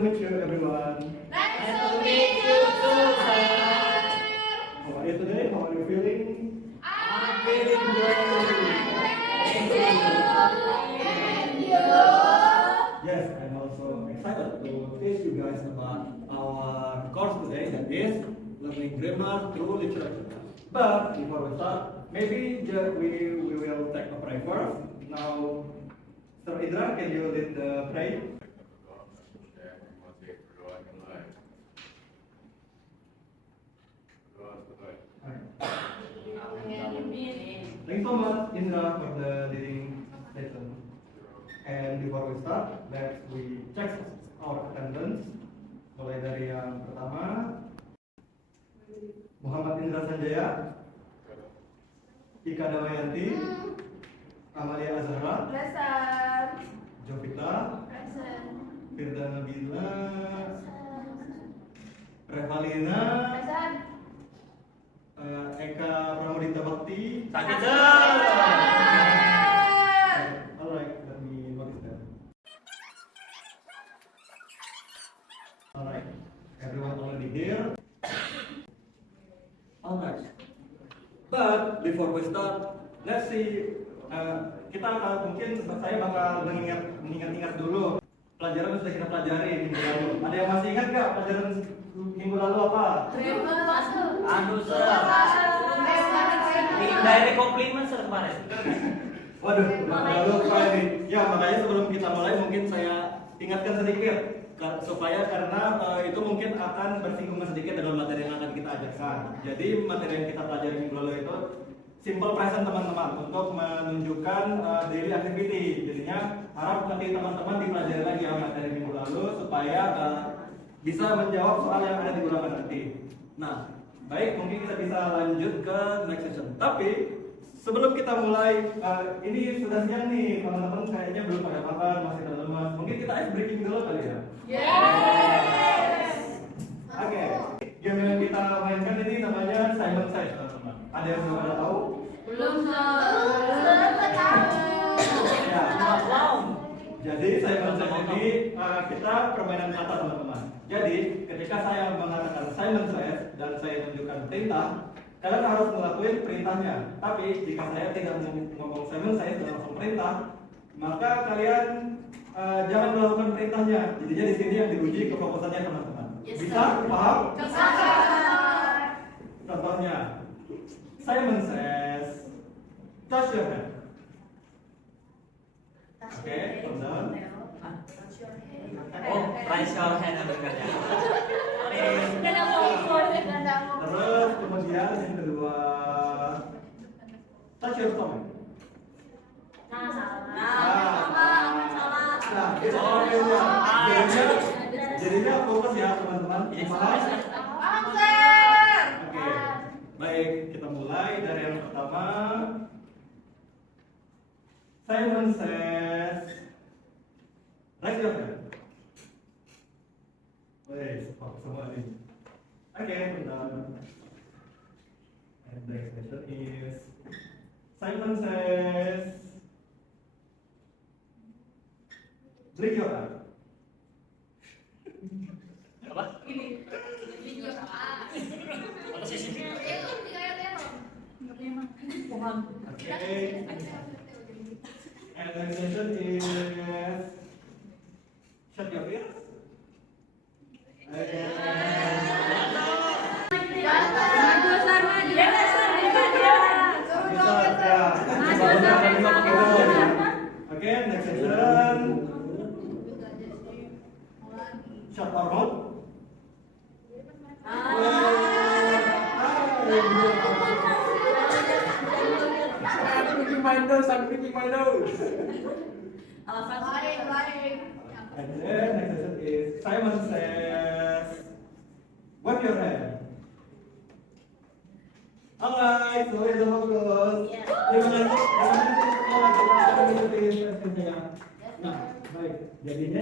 to meet you, everyone. Nice to meet you too, sir. How are you today? How are you feeling? I'm feeling good. Thank you. And you? Yes, I'm also excited to teach you guys about our course today, that is learning grammar through literature. But before we start, maybe we will take a pray first. Now, Sir Indra, can you lead the pray? Thanks so much, Indra, for the leading session. And before we start, let's we check our attendance. Mulai dari yang pertama, Muhammad Indra Sanjaya, Ika Damayanti, Amalia Azhara, Present. Jovita, Present. Firda Nabila, Revalina, Present. Eka Pramudita Bakti. Alright, let me notice that. Alright, everyone already here. Alright, but before we start, let's see. Kita mungkin saya bakal mengingat dulu pelajaran yang sudah kita pelajari minggu lalu. Ada yang masih ingat nggak pelajaran minggu lalu apa? Grammar masuk. Anu sir, indirect compliment sir kemarin. Waduh, udah lupa ini. Ya, makanya sebelum kita mulai mungkin saya ingatkan sedikit supaya karena itu mungkin akan bersinggungan sedikit dengan materi yang akan kita ajarkan. Jadi materi yang kita pelajari minggu lalu itu simple present teman-teman untuk menunjukkan daily activity. Jadinya harap nanti teman-teman dipelajari lagi ya materi minggu lalu supaya bisa menjawab soal yang ada di ulangan nanti. Nah, baik, mungkin kita bisa lanjut ke next session. Tapi sebelum kita mulai, ini sudah siang nih, teman-teman kayaknya belum pada makan, masih terlemas. Mungkin kita ice breaking dulu kali ya. Yes. Oke, game yang kita mainkan ini namanya Simon Says, teman-teman. Ada yang sudah pada tahu? Belum tahu. Ya. Wow. Jadi Simon Says ini kita permainan kata, teman-teman. Jadi ketika saya mengatakan Simon Says dan saya menunjukkan perintah, kalian harus melakukan perintahnya. Tapi jika saya tidak ngomong Simon Says dan langsung perintah, maka kalian jangan melakukan perintahnya. Jadinya di sini yang diuji kefokusannya, teman-teman. Bisa? Paham? Bisa. Contohnya, Simon Says, touch your head. Oke, teman-teman. Oh, raise your hand ada kerja. Terus kemudian yang kedua, touch your stomach. Nah, itu jadinya fokus ya teman-teman. Paham, Sir. Oke, baik, kita mulai dari yang pertama. Simon Says, raise your hand. Wait, fokus semua nih. Oke, bentar. And the next question is Simon Says, blink your eye. Apa? Apa sih sih? Okay. And the next question is shut your ears. Okay, next session. Shut our mouth. I'm picking my nose. And then next session is Simon Says, wipe your hand. Alright, so itu bagus. Terima kasih. Nah, baik. Jadinya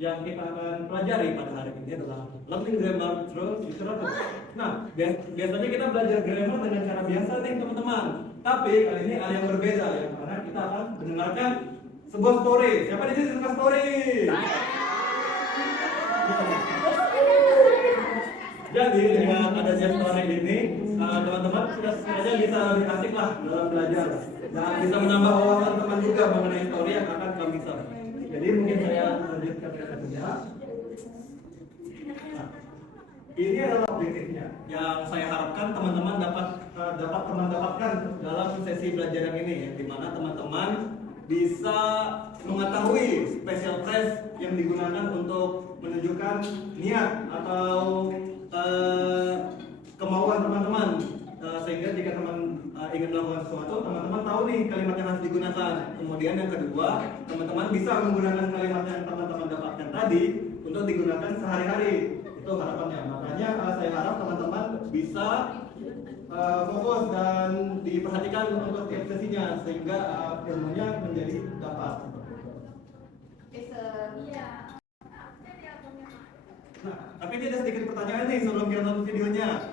yang kita akan pelajari pada hari ini adalah learning grammar through literature. Nah, biasanya kita belajar grammar dengan cara biasa nih teman-teman. Tapi kali ini ada yang berbeda ya, karena kita akan mendengarkan sebuah story. Siapa di sini suka story? Jadi dengan adanya story ini, teman-teman sudah sengaja bisa lebih asik lah dalam belajar dan bisa menambah wawasan teman juga mengenai story yang akan kami sampaikan. Jadi mungkin saya lanjutkan ke selanjutnya. Nah, ini adalah objektifnya yang saya harapkan teman-teman dapatkan dalam sesi belajar yang ini, ya, di mana teman-teman bisa mengetahui special phrase yang digunakan untuk menunjukkan niat atau kemauan teman-teman, sehingga jika teman ingin melakukan sesuatu, teman-teman tahu nih kalimat yang harus digunakan. Kemudian yang kedua, teman-teman bisa menggunakan kalimat yang teman-teman dapatkan tadi untuk digunakan sehari-hari. Itu harapannya. Makanya saya harap teman-teman bisa fokus dan diperhatikan untuk tiap sesinya sehingga ilmunya menjadi dapat. Nah, tapi ini ada sedikit pertanyaan nih sebelum kita nonton videonya.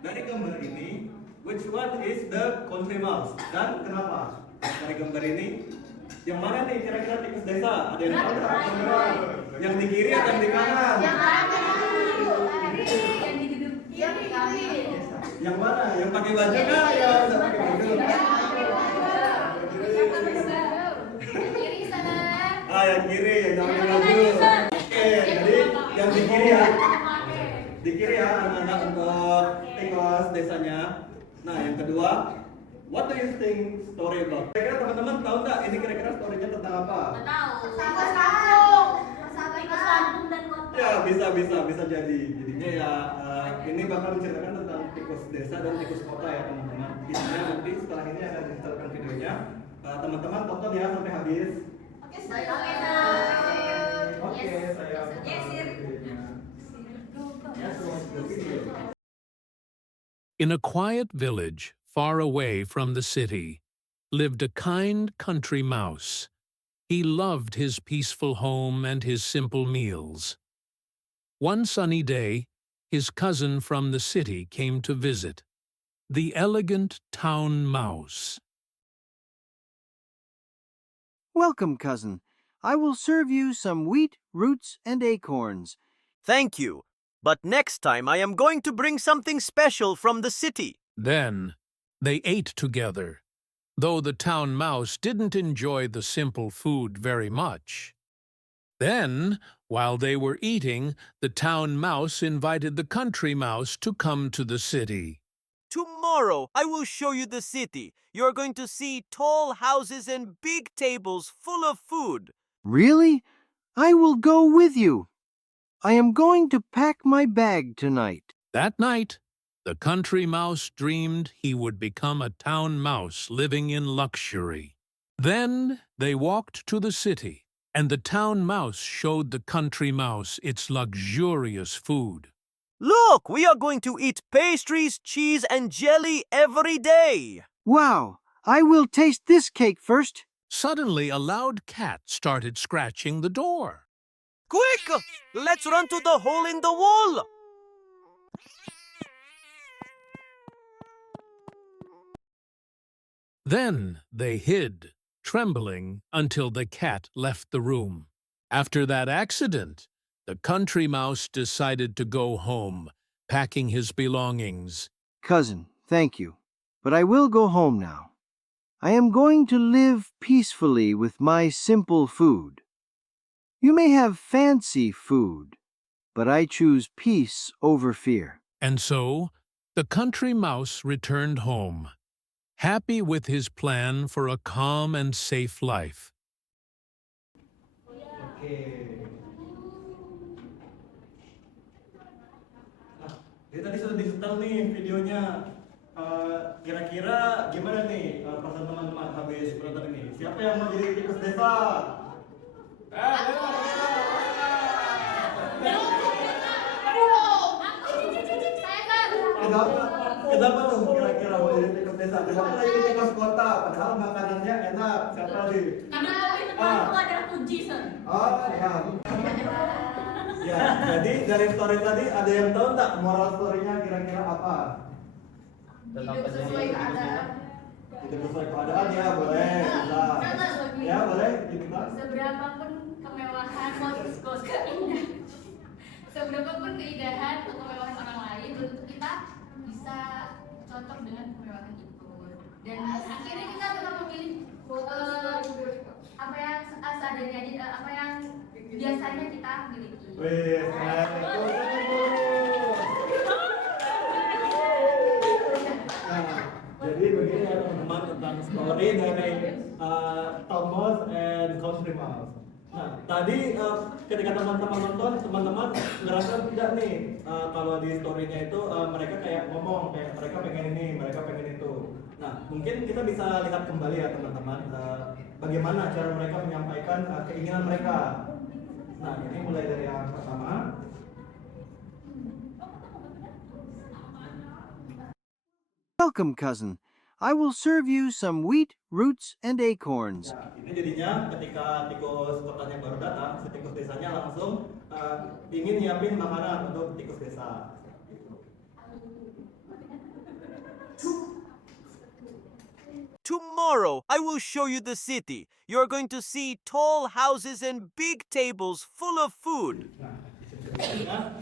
Dari gambar ini, which one is the country mouse? Dan kenapa? Dari gambar ini, yang mana nih kira-kira tikus desa? Ada yang tahu nggak? Yang di kiri atau yang di kanan? Yang mana? Yang pakai baju kah? Ya, udah pakai baju. Yang kiri, yang pakai baju. Oke, jadi yang di kiri ya. Di kiri ya, anak-anak untuk tikus desanya. Nah, yang kedua, what do you think story about? Kira-kira teman-teman tahu nggak ini kira-kira story-nya tentang apa? Ya, bisa jadi. Jadinya ya ini bakal menceritakan tentang tikus desa dan tikus kota ya teman-teman. Intinya nanti setelah ini akan disetelkan videonya. Teman-teman tonton ya sampai habis. Oke, saya In a quiet village far away from the city lived a kind country mouse. He loved his peaceful home and his simple meals. One sunny day, his cousin from the city came to visit, the elegant town mouse. Welcome, cousin. I will serve you some wheat, roots, and acorns. Thank you. But next time I am going to bring something special from the city. Then they ate together, though the town mouse didn't enjoy the simple food very much. Then, while they were eating, the town mouse invited the country mouse to come to the city. Tomorrow I will show you the city. You are going to see tall houses and big tables full of food. Really? I will go with you. I am going to pack my bag tonight. That night, the country mouse dreamed he would become a town mouse living in luxury. Then they walked to the city, and the town mouse showed the country mouse its luxurious food. Look, we are going to eat pastries, cheese, and jelly every day. Wow! I will taste this cake first. Suddenly, a loud cat started scratching the door. Quick! Let's run to the hole in the wall. Then they hid, trembling, until the cat left the room. After that accident, the country mouse decided to go home, packing his belongings. Cousin, thank you. But I will go home now. I am going to live peacefully with my simple food. You may have fancy food, but I choose peace over fear. And so, the country mouse returned home, happy with his plan for a calm and safe life. Jadi tadi sudah disetel nih videonya. Kira-kira gimana nih perasaan teman-teman habis penonton ini? Siapa yang mau jadi tikus desa? Kenapa tuh kira-kira mau jadi tikus desa? Kenapa lagi jadi tikus kota? Padahal makanannya enak. Siapa lagi? Oh ya. Ya, jadi dari story tadi ada yang tahu nggak moral story-nya kira-kira apa? Hidup sesuai keadaan. Hidup sesuai keadaan ya boleh. Bisa. Ya boleh dibuka. Seberapapun kemewahan, kos keindahan. seberapapun keindahan atau kemewahan orang lain, belum tentu kita bisa cocok dengan kemewahan itu. Dan akhirnya kita tetap memilih apa yang seadanya, apa yang biasanya kita miliki. Wih, keren. Nah, jadi begini ya teman-teman tentang story dari Thomas and Country Mouse. Nah, tadi ketika teman-teman nonton, teman-teman ngerasa tidak nih kalau di story-nya itu mereka kayak ngomong kayak mereka pengen ini, mereka pengen itu. Nah, mungkin kita bisa lihat kembali ya teman-teman bagaimana cara mereka menyampaikan keinginan mereka. Nah, ini mulai dari yang pertama. Welcome, cousin. I will serve you some wheat, roots, and acorns. Nah, ini jadinya ketika tikus kotanya baru datang, si tikus desanya langsung ingin nyiapin makanan untuk tikus desa. Tomorrow, I will show you the city. You're going to see tall houses and big tables full of food. Nah, jadinya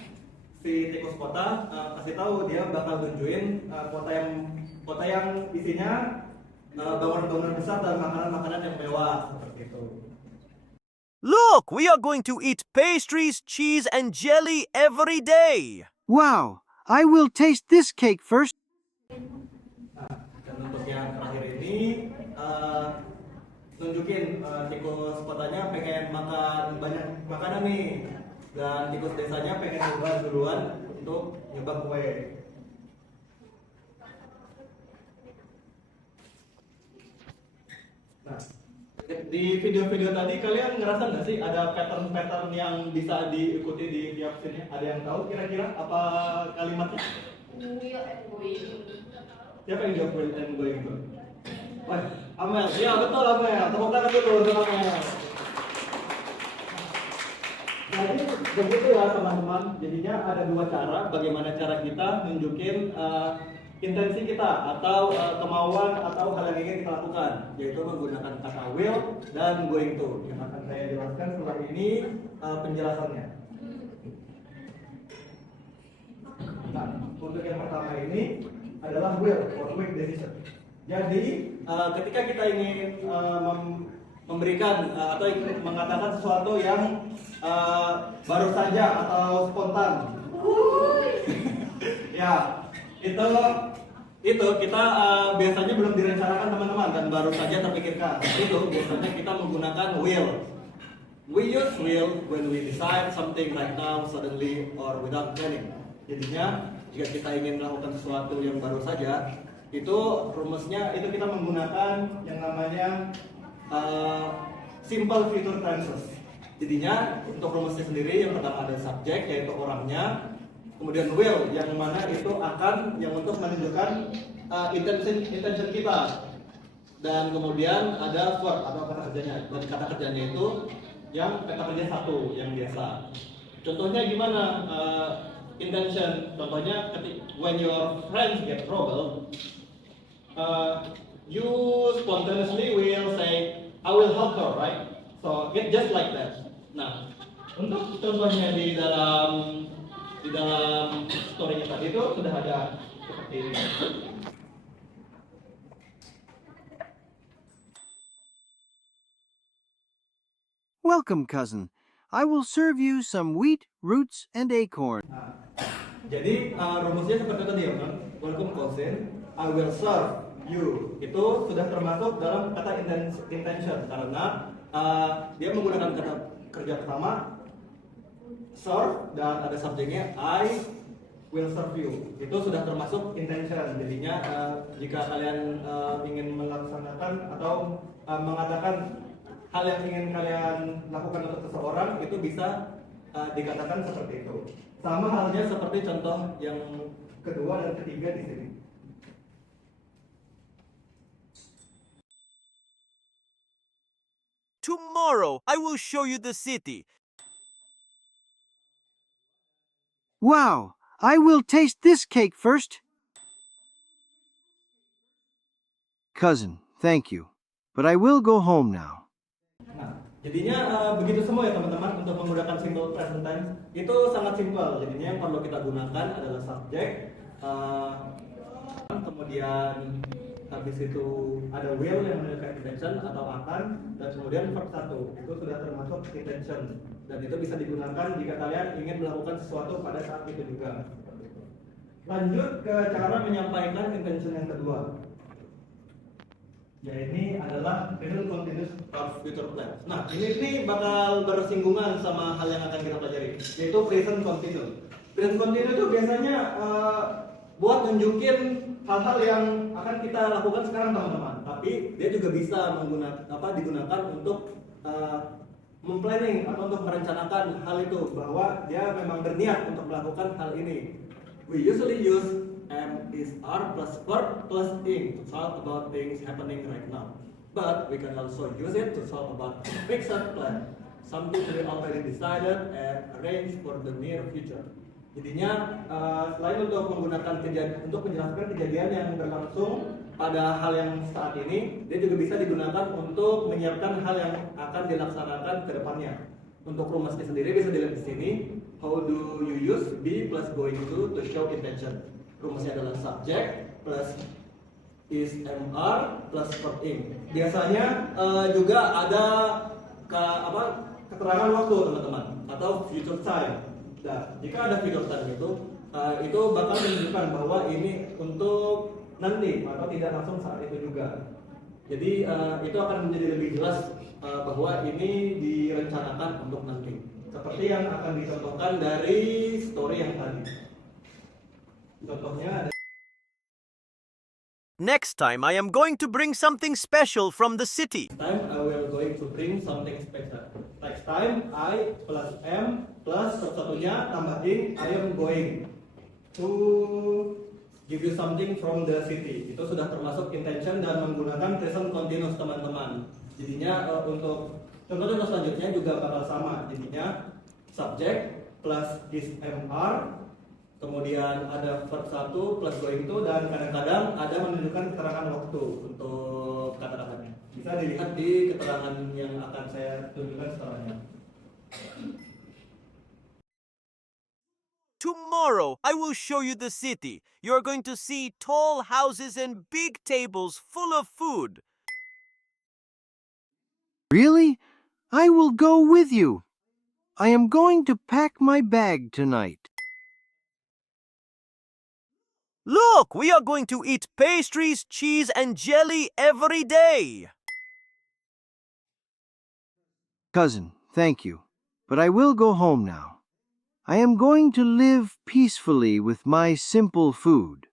si tikus kota kasih tahu dia bakal tunjukin kota yang isinya bangunan-bangunan besar dan makanan-makanan yang mewah seperti itu. Look, we are going to eat pastries, cheese, and jelly every day. Wow! I will taste this cake first. Nah, dan untuk yang terakhir ini tunjukin tikus kotanya pengen makan banyak makanan nih, dan tikus desanya pengen nyoba duluan untuk nyoba kue. Nah, di video-video tadi kalian ngerasa nggak sih ada pattern-pattern yang bisa diikuti di tiap scene? Ada yang tahu kira-kira apa kalimatnya? Siapa yang jawab will and going itu? Wah, Amel. Ya betul Amel. Tepuk tangan dulu untuk Amel. Jadi begitu ya teman-teman. Jadinya ada dua cara bagaimana cara kita nunjukin intensi kita atau kemauan atau hal yang ingin kita lakukan, yaitu menggunakan kata will dan going to yang akan saya jelaskan setelah ini penjelasannya. Nah, untuk yang pertama ini adalah will or make decision. Jadi ketika kita ingin memberikan atau ingin mengatakan sesuatu yang baru saja atau spontan, ya itu kita biasanya belum direncanakan teman-teman dan baru saja terpikirkan. Itu biasanya kita menggunakan will. We use will when we decide something right now, suddenly, or without planning. Jadinya jika kita ingin melakukan sesuatu yang baru saja, itu rumusnya itu kita menggunakan yang namanya simple future tenses. Jadinya untuk rumusnya sendiri yang pertama ada subjek yaitu orangnya. Kemudian will yang mana itu akan yang untuk menunjukkan intention kita, dan kemudian ada verb atau kata kerjanya, dan kata kerjanya itu yang kata kerja satu yang biasa. Contohnya gimana intention? Contohnya when your friends get trouble, you spontaneously will say I will help her, right? So get just like that. Nah, untuk contohnya di dalam story-nya tadi itu sudah ada seperti ini. Welcome, cousin. I will serve you some wheat, roots, and acorns. Nah, jadi rumusnya seperti tadi ya, kan? Welcome cousin, I will serve you. Itu sudah termasuk dalam kata intention karena dia menggunakan kata kerja pertama serve dan ada subjeknya I will serve you. Itu sudah termasuk intention. Jadinya jika kalian ingin melaksanakan atau mengatakan hal yang ingin kalian lakukan untuk seseorang, itu bisa dikatakan seperti itu. Sama halnya seperti contoh yang kedua dan ketiga di sini. Tomorrow, I will show you the city. Wow! I will taste this cake first. Cousin, thank you. But I will go home now. Nah, Jadinya begitu semua ya teman-teman untuk menggunakan simple present tense itu sangat simpel. Jadinya yang perlu kita gunakan adalah subjek, kemudian habis itu ada will yang menunjukkan intention atau akan, dan kemudian verb 1 itu sudah termasuk intention dan itu bisa digunakan jika kalian ingin melakukan sesuatu pada saat itu juga. Lanjut ke cara menyampaikan intention yang kedua. Ya ini adalah present continuous of future plan. Nah ini bakal bersinggungan sama hal yang akan kita pelajari, yaitu present continuous. Present continuous itu biasanya buat nunjukin hal-hal yang akan kita lakukan sekarang teman-teman. Tapi dia juga bisa digunakan untuk memplanning atau untuk merencanakan hal itu, bahwa dia memang berniat untuk melakukan hal ini. We usually use am is are plus verb plus ing to talk about things happening right now. But we can also use it to talk about fixed plan, something we already decided and arranged for the near future. Jadinya selain untuk menggunakan untuk menjelaskan kejadian yang berlangsung pada hal yang saat ini, dia juga bisa digunakan untuk menyiapkan hal yang akan dilaksanakan ke depannya. Untuk rumusnya sendiri bisa dilihat di sini. How do you use be plus going to show intention? Rumusnya adalah subject plus is mr plus verb ing. Biasanya juga ada keterangan waktu teman-teman atau future time. Nah, jika ada future time itu bakal menunjukkan bahwa ini untuk nanti atau tidak langsung saat itu juga. Jadi itu akan menjadi lebih jelas bahwa ini direncanakan untuk nanti. Seperti yang akan dicontohkan dari story yang tadi. Contohnya ada. Next time, I am going to bring something special from the city. Next time, I will going to bring something special. Next time, I plus am plus satunya tambah ing, I am going to give you something from the city. Itu sudah termasuk intention dan menggunakan present continuous teman-teman. Jadinya untuk contoh-contoh selanjutnya juga bakal sama. Jadinya subject plus is mr, kemudian ada verb 1 plus going to, dan kadang-kadang ada menunjukkan keterangan waktu untuk kata-katanya. Bisa dilihat di keterangan yang akan saya tunjukkan setelahnya. Tomorrow, I will show you the city. You are going to see tall houses and big tables full of food. Really? I will go with you. I am going to pack my bag tonight. Look, we are going to eat pastries, cheese, and jelly every day. Cousin, thank you, but I will go home now. I am going to live peacefully with my simple food.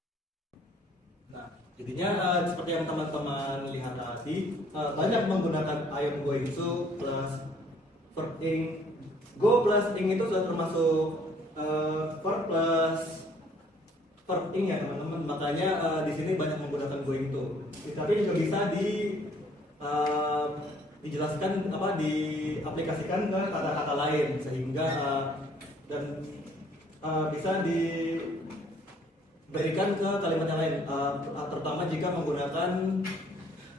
Nah, jadinya seperti yang teman-teman lihat tadi, banyak menggunakan I am going to plus verb ing. Go plus ing itu sudah termasuk verb plus verb ing ya teman-teman. Makanya di sini banyak menggunakan going to. Tapi juga bisa dijelaskan diaplikasikan ke kata-kata lain sehingga dan bisa diberikan ke kalimat yang lain, terutama jika menggunakan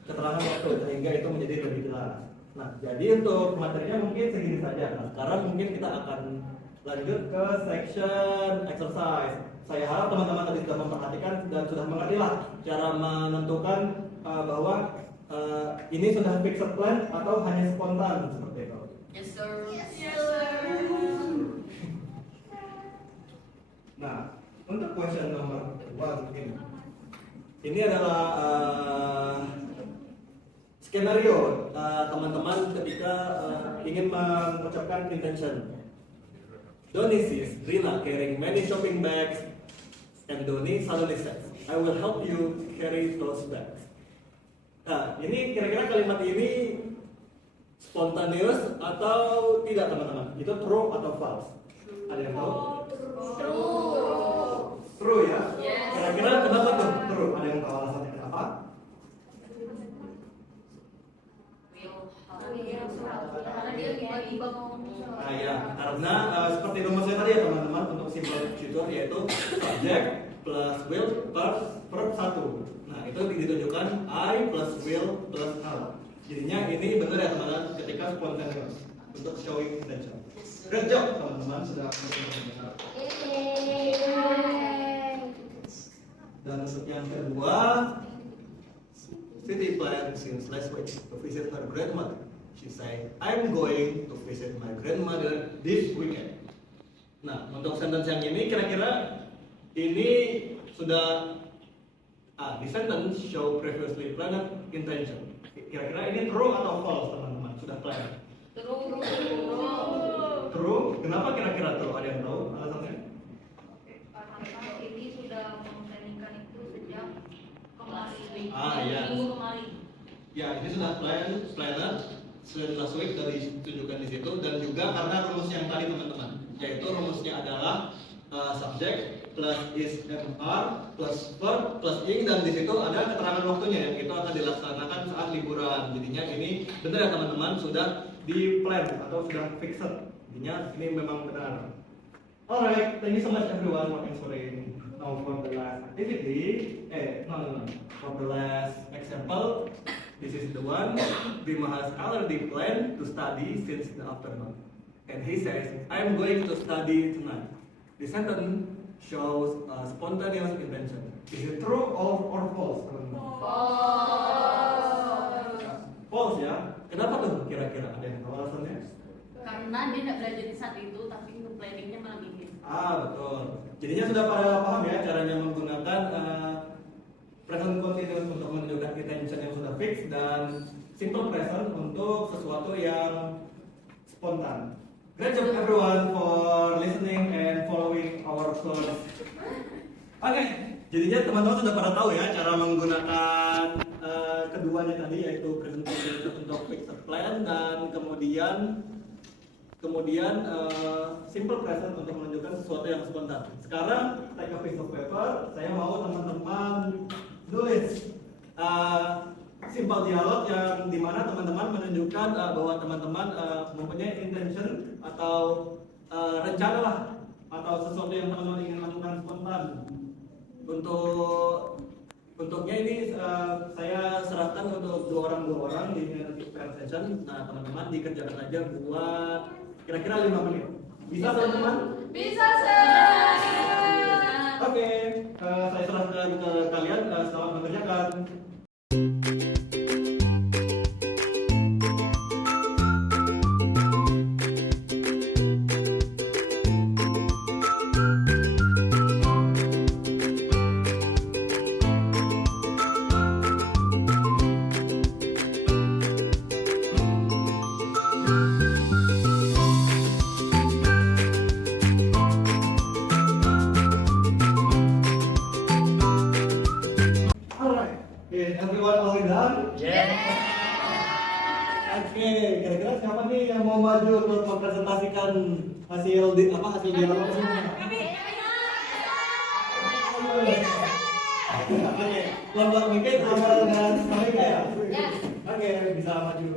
keterangan waktu sehingga itu menjadi lebih jelas. Nah, jadi untuk materinya mungkin segini saja. Nah, sekarang mungkin kita akan lanjut ke section exercise. Saya harap teman-teman tadi sudah memperhatikan dan sudah mengerti lah cara menentukan bahwa ini sudah fixed plan atau hanya spontan seperti itu. Yes sir. Yes sir. Nah, untuk question nomor 1 ini adalah skenario teman-teman ketika ingin mengucapkan intention. Doni sees Rina carrying many shopping bags, and Doni suddenly says, I will help you carry those bags. Nah, ini kira-kira kalimat ini spontaneous atau tidak teman-teman? Itu true atau false? Ada yang tahu? True ya? Yes. Kira-kira kenapa tuh true? Ada yang tahu alasannya kenapa? Karena dia tiba-tiba ngomong. Nah ya, karena seperti rumusnya tadi ya teman-teman, untuk simple future yaitu subject plus will plus verb 1. Nah itu ditunjukkan I plus will plus are. Jadinya ini benar ya teman-teman ketika spontaneous untuk showing intention. Great job teman-teman sudah benar. Dan untuk yang kedua, Siti planned since last week to visit her grandmother. She said, I'm going to visit my grandmother this weekend. Nah, untuk sentence yang ini kira-kira ini sudah the sentence show previously planned intention. Kira-kira ini true atau false teman-teman? Sudah plan? True. Kenapa kira-kira true? Ada yang tahu alasannya? Karena ini sudah memplanningkan itu sejak kemarin. Iya. Minggu kemarin. Ya, ini sudah planned last week sudah ditunjukkan di situ, dan juga karena rumus yang tadi teman-teman, yaitu rumusnya adalah subject plus is MR plus verb plus ing, dan di situ ada keterangan waktunya yang itu akan dilaksanakan saat liburan. Jadinya ini benar ya teman-teman, sudah di plan atau sudah fixed. Jadinya ini memang benar. Alright, thank you so much everyone for answering. Now for the last activity, for the last example, this is the one. Bima has already planned to study since the afternoon, and he says, "I'm going to study tonight." The sentence shows a spontaneous intention. Is it true or false? False ya. Kenapa tuh kira-kira? Ada yang tahu alasannya? Karena dia tidak belajar di saat itu, tapi untuk planningnya malam ini. Betul. Jadinya sudah pada paham ya caranya menggunakan present continuous untuk menunjukkan intention yang sudah fix, dan simple present untuk sesuatu yang spontan. Great job everyone for listening and following our course. Oke, jadinya teman-teman sudah pada tahu ya cara menggunakan keduanya tadi, yaitu present continuous untuk fixed plan, dan kemudian simple present untuk menunjukkan sesuatu yang spontan. Sekarang take a piece of paper. Saya mau teman-teman nulis simple dialog yang dimana teman-teman menunjukkan bahwa teman-teman mempunyai intention atau rencana lah, atau sesuatu yang teman-teman ingin lakukan spontan. Untuknya ini saya serahkan untuk dua orang di nanti parent session. Nah teman-teman dikerjakan aja buat kira-kira 5 menit. Bisa teman-teman? Bisa, Sir. Oke, saya serahkan ke kalian. Selamat mengerjakan. Everyone already done? Oke, kira-kira siapa nih yang mau maju untuk mempresentasikan hasil dialog ini? Oke, lomba mungkin awal dan mereka ya? Oke, bisa maju.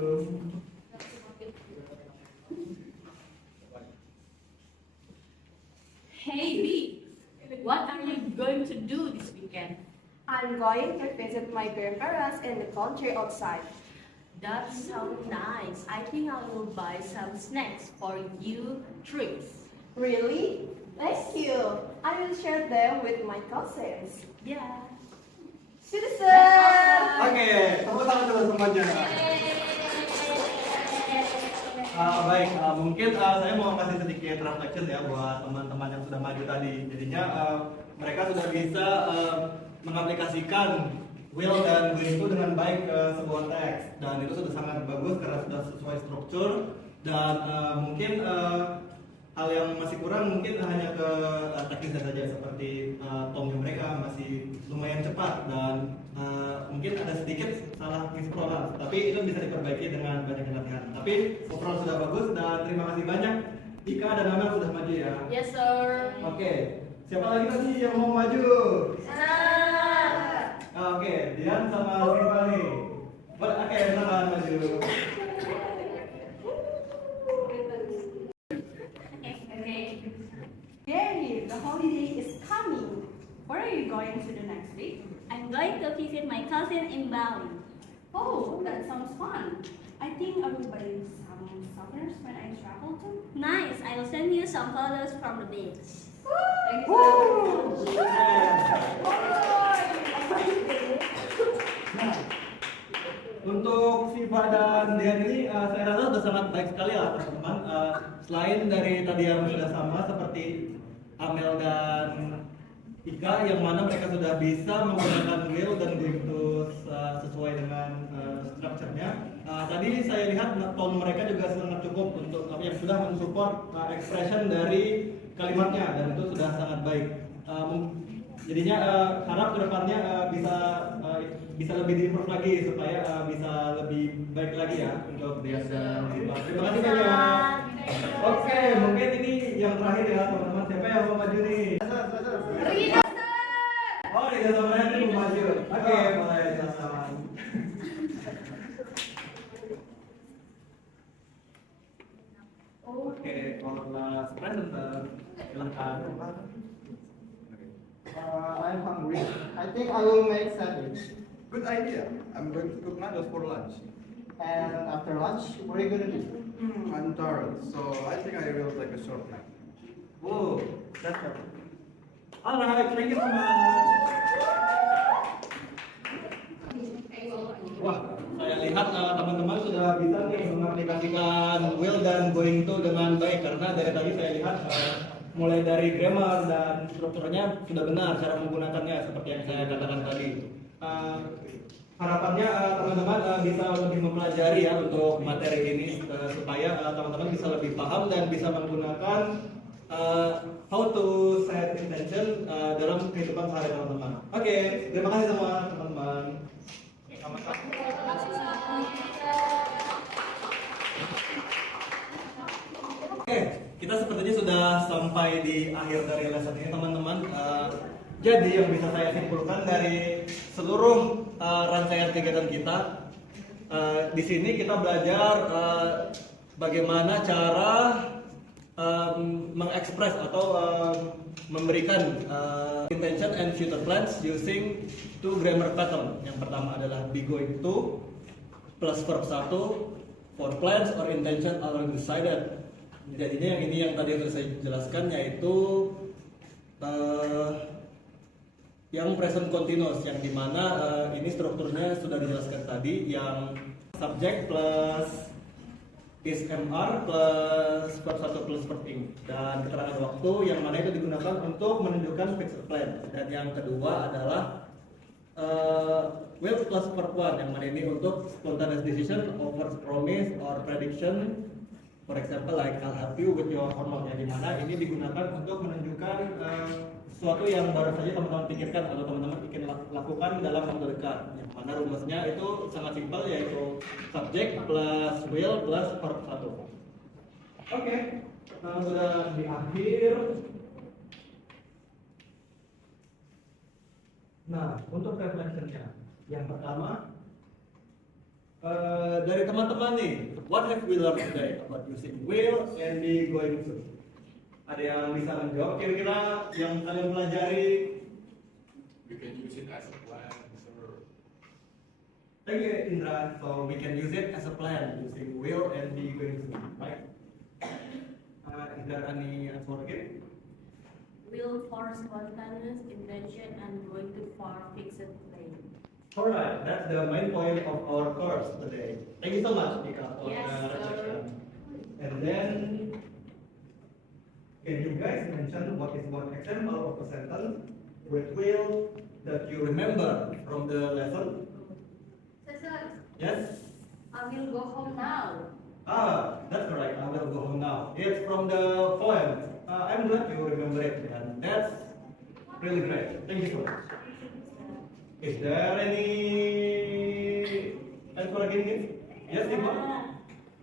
Hey B, what are you going to do this weekend? I'm going to visit my grandparents in the country outside. That sounds nice. I think I will buy some snacks for you trips. Really? Thank you. I will share them with my cousins. Yeah. Citizen! Oke, tepuk tangan dulu semuanya. Baik, mungkin saya mau kasih sedikit reflection ya buat teman-teman yang sudah maju tadi. Jadinya mereka sudah bisa mengaplikasikan will dan will itu dengan baik ke sebuah teks, dan itu sudah sangat bagus karena sudah sesuai struktur. Dan mungkin hal yang masih kurang mungkin hanya ke teknisnya saja, seperti tone mereka masih lumayan cepat, dan mungkin ada sedikit salah mispronouns, tapi itu bisa diperbaiki dengan banyak latihan. Tapi overall sudah bagus, dan terima kasih banyak Ika dan Amel sudah maju ya. Yes, sir. Oke, siapa lagi tadi yang mau maju? Oke, Dian sama Siva nih. Oke, silakan maju. Gary, the holiday is coming. Where are you going to the next week? I'm going to visit my cousin in Bali. Oh, that sounds fun. I think I will buy some souvenirs when I travel too. Nice. I will send you some photos from the beach. Thank you. Nah, untuk Siva dan Dian ini saya rasa sudah sangat baik sekali lah teman-teman. Selain dari tadi yang sudah sama seperti Amel dan Ika, yang mana mereka sudah bisa menggunakan wheel dan going to sesuai dengan strukturnya. Tadi saya lihat tone mereka juga sangat cukup untuk yang sudah mensupport expression dari kalimatnya, dan itu sudah sangat baik. Jadinya harap kedepannya bisa lebih diimprove lagi supaya bisa lebih baik lagi ya untuk Dian dan Siva. Terima kasih banyak. Oke, mungkin ini yang terakhir ya teman-teman. Siapa yang mau maju nih? Oh, di sama ini mau maju. Oke, mulai sama. Oke, kelas presenter silakan. I'm hungry. I think I will make sandwich. Good idea. I'm going to cook noodles for lunch. And after lunch, what are you gonna do? I'm tired, so I think I will take a short nap. Oh, that's perfect. Alright, thank you so much. Wah, saya lihat teman-teman sudah bisa nih mengaplikasikan will dan going to dengan baik, karena dari tadi saya lihat mulai dari grammar dan strukturnya sudah benar cara menggunakannya seperti yang saya katakan tadi. Harapannya teman-teman bisa lebih mempelajari ya untuk materi ini supaya teman-teman bisa lebih paham dan bisa menggunakan how to set intention dalam kehidupan sehari teman-teman. Oke, terima kasih semua teman-teman. Oke, kita sepertinya sudah sampai di akhir dari lesson ini teman-teman. Jadi yang bisa saya simpulkan dari seluruh rangkaian kegiatan kita, di sini kita belajar bagaimana cara mengekspres atau memberikan intention and future plans using two grammar pattern. Yang pertama adalah be going to plus verb 1 for plans or intention already decided. Jadinya yang ini yang tadi sudah saya jelaskan, yaitu yang present continuous, yang dimana ini strukturnya sudah dijelaskan tadi, yang subject plus is MR plus verb 1 plus verb ing, dan keterangan waktu yang mana itu digunakan untuk menunjukkan fixed plan. Dan yang kedua adalah will plus verb 1, yang mana ini untuk spontaneous decision over promise or prediction. For example, like I'll help you with your homework, yang dimana ini digunakan untuk menunjukkan sesuatu yang baru saja teman-teman pikirkan atau teman-teman ingin lakukan dalam waktu dekat. Yang mana rumusnya itu sangat simpel, yaitu subject plus will plus verb 1. Oke, sudah di akhir. Nah, untuk reflectionnya, yang pertama dari teman-teman nih, what have we learned today about using will and be going to? Ada yang bisa menjawab kira-kira yang kalian pelajari? We can use it as a plan, sir. Thank you, Indra. So we can use it as a plan using will and be going to, right? Is there any answer again? Will for spontaneous intention and going to for fixed plan. Alright, that's the main point of our course today. Thank you so much, Nika, for Yes, the sir. reflection. And then, can you guys mention what is one example of a sentence with will that you remember from the lesson? Sir, Yes? I will go home now. That's correct. I will go home now. It's from the poem. I'm glad you remember it, and that's really great. Thank you so much. Is there any answer again? Yes, Ibu?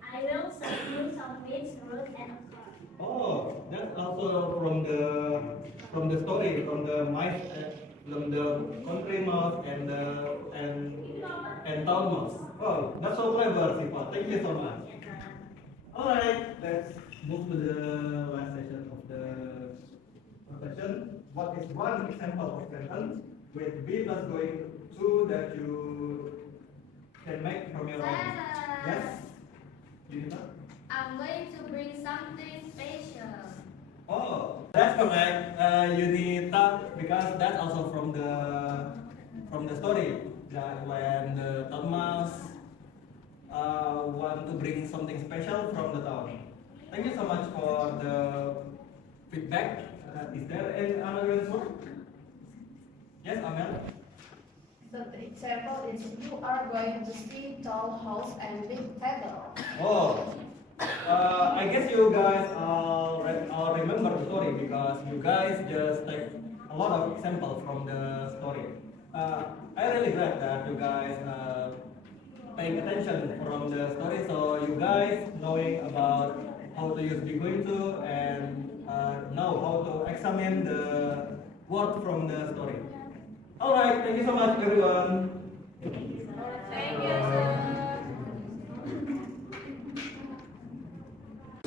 I will send you some beach route and a car. Oh, that's also from the story, from the mice, from the country mouse and town mouse. Oh, that's so clever, Sipa. Thank you so much. Alright, let's move to the last session of the session. What is one example of sentence with be plus going to that you can make from your own. Yes? Junita? I'm going to bring something special. Oh, that's correct, Yunita, because that's also from the story that when the town mouse want to bring something special from the town. Thank you so much for the feedback. Is there any other answer? Yes, Amel. The example is you are going to see tall house and big table. Oh, I guess you guys all remember the story because you guys just take a lot of examples from the story. I really glad that you guys paying attention from the story, so you guys knowing about how to use be going to and know how to examine the word from the story. All right, thank you so much, everyone. Thank you, sir.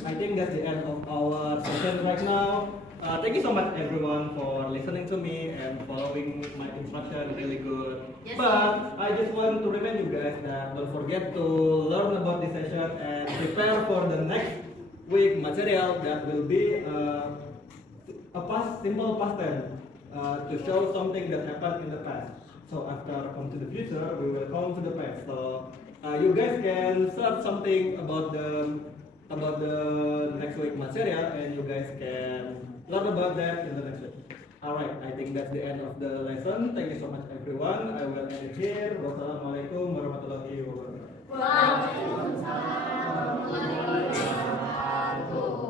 I think that's the end of our session right now. Thank you so much everyone for listening to me and following my instruction really good. Yes, But I just want to remind you guys that don't forget to learn about this session and prepare for the next week material that will be simple past tense to show something that happened in the past. So after come to the future, we will come to the past. So you guys can search something about the next week material and you guys can learn about that in the next week. Alright, I think that's the end of the lesson. Thank you so much everyone. I will end it here. Wassalamualaikum warahmatullahi wabarakatuh. Waalaikumsalam warahmatullahi wabarakatuh.